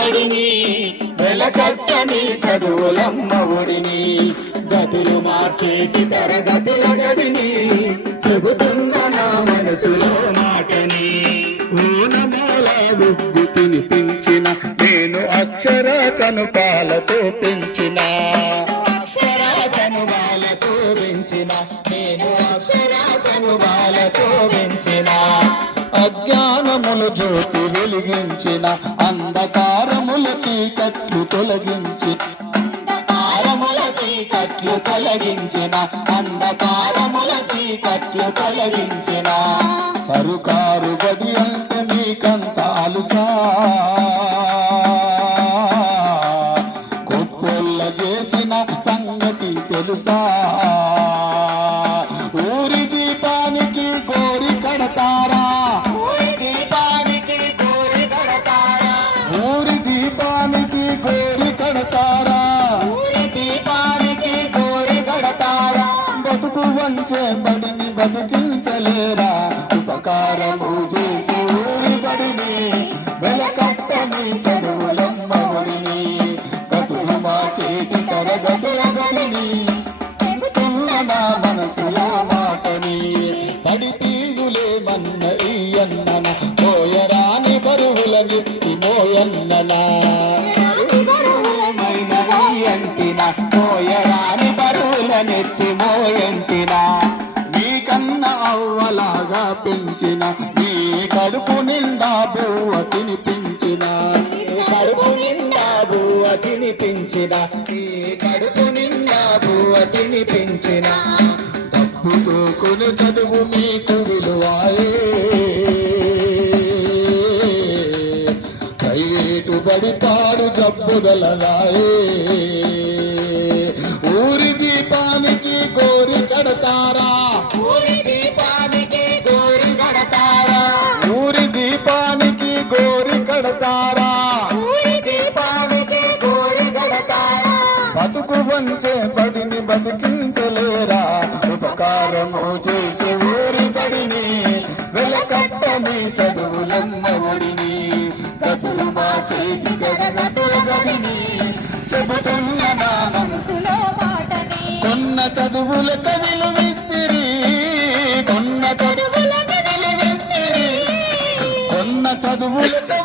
బడిని వెలకట్టని చదువులమ్మ ఒడిని గతులు మార్చేటి తరగతుల గదిని చెబుతున్న నా మనసులో మాటని ఓనమాల ఉగ్గు తినిపించిన నేను అక్షర చనుపాలతో పెంచిన అక్షర చనుబాలతో పెంచిన నేను అక్షర చనుబాలతో పెంచిన అజ్ఞానముల జ్యోతి వెలిగించిన అంధకారముల చీకట్లు తొలగించి అంధకారముల చీకట్లు తొలగించిన సరుకారు గడి అంటే నీకంత అలుసా గొప్పొల్ల చేసిన సంగతి తెలుసా ఊరి దీపానికి గోరి కడతారా ఊరి దీపానికి గోరి కడతారా ఊరి దీపానికి గోరి కడతారా ఊరి దీపానికి గోరి కడతారా బతుకు వంచే బడిని బతికించలేరా ఉపకారము చేసి ఊరి బడిని వెలకట్టని చదువులమ్మ ఒడిని గతులు మా చేటి తరగతుల గదిని చెబుతున్న నా మనసులో మాటని బడి ఫీజులేమన్న ఇయ్యన్నన పోయరాని బరువులనెత్తి మోయన్ననా అంటిన మోయరాని బరువులనెత్తి మోయంటిన నీకన్న అవ్వలాగా పెంచిన నీ కడుపు నిండా బువ్వ తినిపించిన కడుపు నిండా బువ్వ తినిపించిన నీ కడుపు నిండా బువ్వ తినిపించిన డబ్బుతో కొని చదువు మీకు విలువాయే ప్రైవేటు బడిపాడు జబ్బుదలరాయే ఊరి దీపానికి గోరి కడతారా ఊరి దీపానికి గోరి కడతారా ఊరి దీపానికి గోరి కడతారా ఊరి దీపానికి గోరి కడతారా బతుకు వంచే బడిని బతికించలేరా ఉపకారము చేసే ఊరి బడిని వెలకట్టని చదువులమ్మ ఒడిని గతులు మా చేతి తరగతుల గదిని చెబుతున్న నా మనసులో మాటని కొన్న చదువులకు విలువిస్తిరి కొన్న చదువులకు విలువిస్తిరి కొన్న చదువులకు